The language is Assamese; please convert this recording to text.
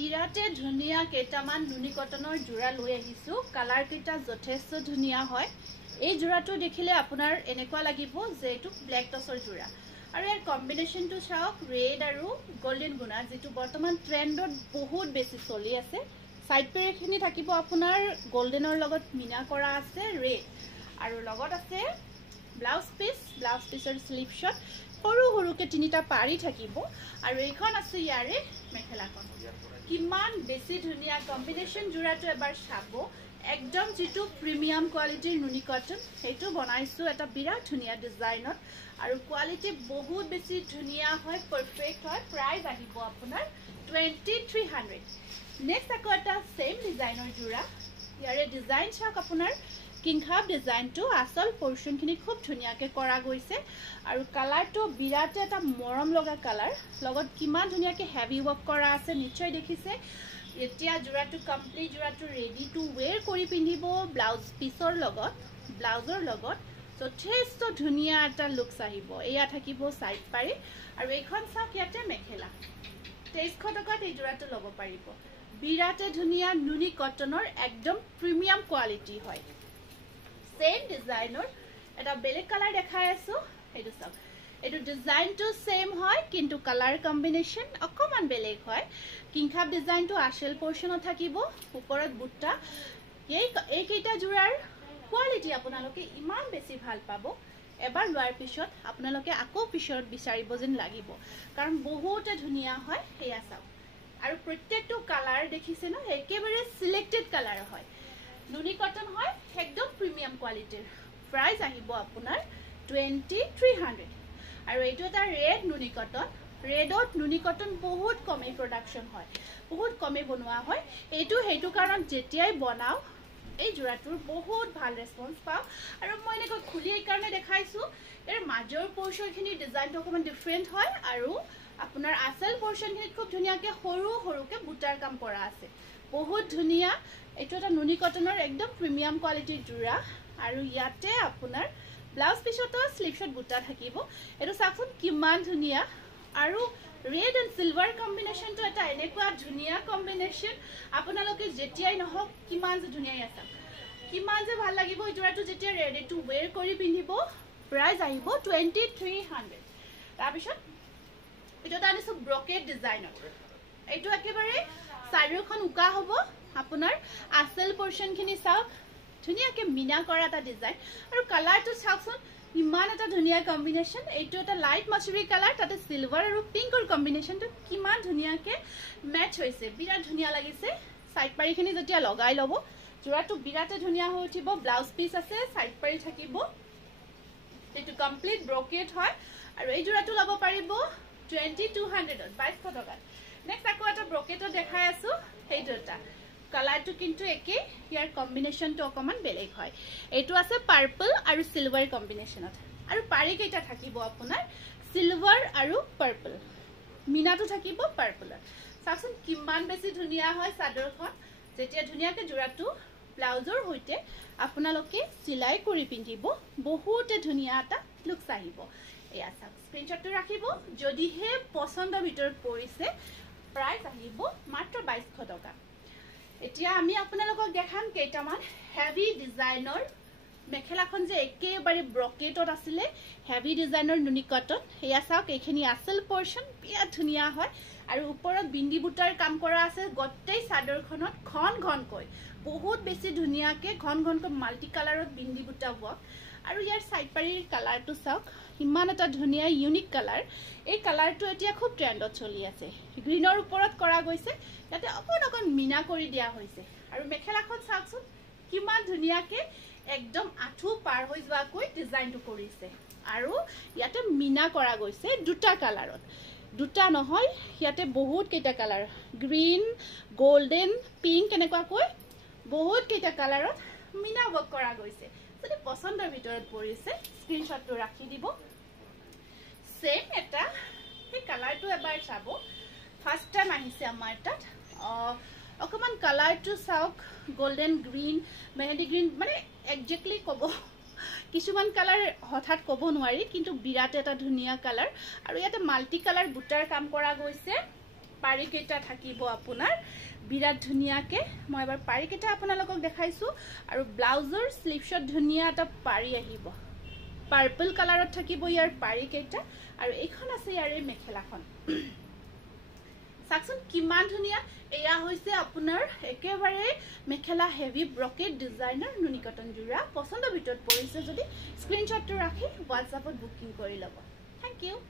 বিৰাটে ধুনীয়া কেইটামান নুনি কটনৰ জোৰা লৈ আহিছো কালাৰ কেইটা যথেষ্ট ধুনীয়া হয় এই জোৰাটো দেখিলে আপোনাৰ এনেকুৱা লাগিব যে এটো ব্ল্যাক টছৰ জোৰা আৰু এৰ কম্বিনেশনটো চাওক ৰেড আৰু গোল্ডেন গুণা যেটো বৰ্তমান ট্ৰেন্ডত বহুত বেছি চলি আছে সাইড পেৰখিনি থাকিব আপোনাৰ গোল্ডেনৰ লগত মিনা কৰা আছে ৰেড আৰু লগত আছে ব্লাউজ পিছৰ স্লিভ শট সৰু সৰুকে তিনিটা পাৰি থাকিব আৰু এইখন আছে ইয়াৰে মেখেলাখন কিমান বেছি ধুনীয়া কম্বিনেশন জোৰাটো এবাৰ চাব একদম যেটো প্ৰিমিয়াম কোৱালিটিৰ নুনি কটন হেতু বনাইছো এটা বিৰাট ধুনীয়া ডিজাইনত আৰু কোৱালিটি বহুত বেছি ধুনীয়া হয় পাৰফেক্ট হয় প্ৰাইস আহিব আপোনাৰ 2300 নেক্সট আকৌ এটা সেম ডিজাইনৰ জোৰা ইয়াৰে ডিজাইন চাওক আপোনাৰ কিংখাব ডিজাইনটো আসল পোৰশনখিনি খুব ধুনীয়াকে কৰা গৈছে আৰু কালাৰটো বিৰাট এটা মৰম লগা কালাৰ লগত কিমান ধুনীয়াকে হেভি ওয়াৰ্ক কৰা আছে নিশ্চয় দেখিছে এতিয়া জোৰাটো কমপ্লিট জোৰাটো ৰেডি টু ওয়্যাৰ কৰি পিন্ধিব ব্লাউজ পিছৰ লগত ব্লাউজৰ লগত যথেষ্ট ধুনীয়া এটা লুকস আহিব এয়া থাকিব সাইড পাৰি আৰু এইখন চাওক ইয়াতে মেখেলা 2300 টকাত এই জোৰাটো ল'ব পাৰিব বিৰাটে ধুনীয়া নুনি কটনৰ একদম প্ৰিমিয়াম কোৱালিটি হয় সেম ডিজাইনৰ এটা বেলেগ কালাৰ দেখাই আছো হেতু চাওক এটো ডিজাইনটো সেম হয় কিন্তু কালাৰ কম্বিনেশন অকমান বেলেগ হয় কিংখাব ডিজাইনটো আসল পোৰশনত থাকিব ওপৰত বুট্টা এই কেইটা জোৰাৰ কোৱালিটি আপোনালোকে ইমান বেছি ভাল পাব এবাৰ লোৱাৰ পিছত আপোনালোকে আকৌ পিছত বিচাৰিব যেন লাগিব কাৰণ বহুতে ধুনীয়া হয় হেয়া চাওক আৰু প্ৰত্যেকটো কালাৰ দেখিছে না একেবাৰে সিলেক্টেড কালাৰ হয় নুনি কটন হয় একদম প্ৰিমিয়াম কোৱালিটিৰ প্ৰাইস আহিব আপোনাৰ 2300 আৰু এইটো এটা ৰেড নুনি কটন ৰেডত নুনি কটন বহুত কমে প্ৰডাকশন হয় বহুত কমে বনোৱা হয় এইটো হেতু কাৰণ যেতিয়াই বনাও এই জোৰাটোৰ বহুত ভাল ৰেসপন্স পাও আৰু মই এনেকৈ খুলি এই কাৰণে দেখাইছো এৰ মাজৰ পোৰশনখিনি ডিজাইনটো অকমান ডিফাৰেন্ট হয় আৰু আপোনাৰ আসল পোৰশনখিনিত খুব ধুনীয়াকে সৰু সৰুকে বুটাৰ কাম কৰা আছে বহুত ধুনীয়া এটো এটা নুনি কটনৰ একদম প্ৰিমিয়াম কোৱালিটিৰ জোৰা আৰু ইয়াতে আপোনাৰ ব্লাউজ পিছতো স্লিভ শট বুটা থাকিব এটো চাকচোন কিমান ধুনীয়া আৰু ৰেড এন্ড সিলভাৰ কম্বিনেশনটো এটা এনেকুৱা ধুনীয়া কম্বিনেশন আপোনালোকে যেতিয়াই নহক কিমান যে ধুনীয়া আছে কিমান যে ভাল লাগিব এই জোৰাটো যেতিয়া ৰেডি টু ওয়্যাৰ কৰি পিন্ধিব প্ৰাইস আহিব 2300 তাৰ পিছত এটা আনিছো ব্ৰকেট ডিজাইনৰ এইটো একেবাৰে চাৰিওখন উকা হ'ব আপোনাৰ আসল পোৰশনখিনি চাওক ধুনীয়াকে মিনা কৰা এটা ডিজাইন আৰু কালাৰটো চাওকচোন ইমান এটা ধুনীয়া কম্বিনেশন এইটো এটা লাইট মাছুৰী কালাৰ তাতে সিলভাৰ আৰু পিংকৰ কম্বিনেশনটো কিমান ধুনীয়াকে মেচ হৈছে বিৰাট ধুনীয়া লাগিছে সাইড পাৰিখিনি যেতিয়া লগাই লব জোৰাটো বিৰাটে ধুনীয়া হৈ উঠিব ব্লাউজ পিস আছে সাইড পাৰি থাকিব এইটো কমপ্লিট ব্ৰকেট হয় আৰু এই জোৰাটো ল'ব পাৰিব 2200 2200 টকা নেক্সট আকৌ এটা ব্ৰকেটত দেখাই আছো হেইটো এটা কালাৰটো কিন্তু একে ইয়াৰ কম্বিনেশনটো অকমান বেলেগ হয় এইটো আছে পাৰ্পল আৰু সিলভাৰ কম্বিনেশনত আৰু পাৰি কেইটা থাকিব আপোনাৰ সিলভাৰ আৰু পাৰ্পল মিনাটো থাকিব পাৰ্পলৰ চাওকচোন কিমান বেছি ধুনীয়া হয় চাদৰখন যেতিয়া ধুনীয়াকে জোৰাটো ব্লাউজৰ হৈতে আপোনালোকে সিলাই কৰি পিন্ধিব বহুতে ধুনীয়া এটা লুকস আহিব এয়া চাওক স্ক্ৰিনশ্বটটো ৰাখিব যদিহে পছন্দৰ ভিতৰত পৰিছে প্ৰাইস আহিব মাত্ৰ 2200 টকা এতিয়া আমি আপোনালোকক দেখাম কেইটামান হেভি ডিজাইনৰ মেখেলাখন যে একেবাৰে ব্ৰকেটত আছিলে হেভি ডিজাইনৰ নুনি কটন হেয়া চাওক এইখিনি আসল পোৰশন বিয়া ধুনীয়া হয় আৰু ওপৰত বিন্দি বুটাৰ কাম কৰা আছে গটেই চাদৰখনত ঘন বহুত বেছি ধুনীয়াকে ঘন মাল্টি কালাৰত বিন্দি বুটা ওয়াৰ্ক আৰু ইয়াৰ সাইড পাৰিৰ কালাৰটো চাওক ইমান এটা ধুনীয়া ইউনিক কালাৰ এই কালাৰটো এতিয়া খুব ট্ৰেন্ডত চলি আছে গ্ৰীনৰ ওপৰত কৰা গৈছে ইয়াতে অকন মিনা কৰি দিয়া হৈছে আৰু মেখেলাখন চাওকচোন কিমান ধুনীয়াকে একদম আঠু পাৰ হৈ যোৱাকৈ ডিজাইনটো কৰিছে আৰু ইয়াতে মিনা কৰা গৈছে দুটা কালাৰত দুটা নহয় ইয়াতে বহুত কেইটা কালাৰ গ্ৰীন গোল্ডেন পিংক এনেকুৱাকৈ বহুত কেইটা কালাৰত মিনা ওয়াৰ্ক কৰা গৈছে যদি পছন্দৰ ভিতৰত পৰিছে স্ক্ৰিনশ্বটটো ৰাখি দিব সেম এটা এই কালাৰটো এবাৰ চাব ফাৰ্স্ট টাইম আহিছে আমাৰ তাত অকমান কালাৰটো চাওক গোল্ডেন গ্ৰীন মেহেদি গ্ৰীন মানে এক্সাক্টলি কব কিছুমান কালাৰ হঠাৎ কব নোৱাৰি কিন্তু বিৰাট এটা ধুনীয়া কালাৰ আৰু ইয়াতে মাল্টি কালাৰ বুটাৰ কাম কৰা গৈছে পাৰি কেইটা থাকিব আপোনাৰ বিৰাট ধুনিয়াকে মই এবাৰ পাৰি কেইটা আপোনালোকক দেখাইছো আৰু ব্লাউজৰ স্লিভছত ধুনিয়া এটা পাৰি আহিব পাৰ্পল কালাৰত থাকিব ইয়াৰ পাৰি কেইটা আৰু এইখন আছে ইয়াৰে মেখেলাখন সাকচোন কিমান ধুনিয়া এয়া হৈছে আপোনাৰ একেবাৰে মেখেলা হেভি ব্ৰকেট ডিজাইনাৰ নুনি কটন জোৰা পছন্দ ভিতৰত পৰিছে যদি স্ক্ৰিনশ্বটটো ৰাখি WhatsAppত বুকিং কৰি ল'ব থ্যাংক ইউ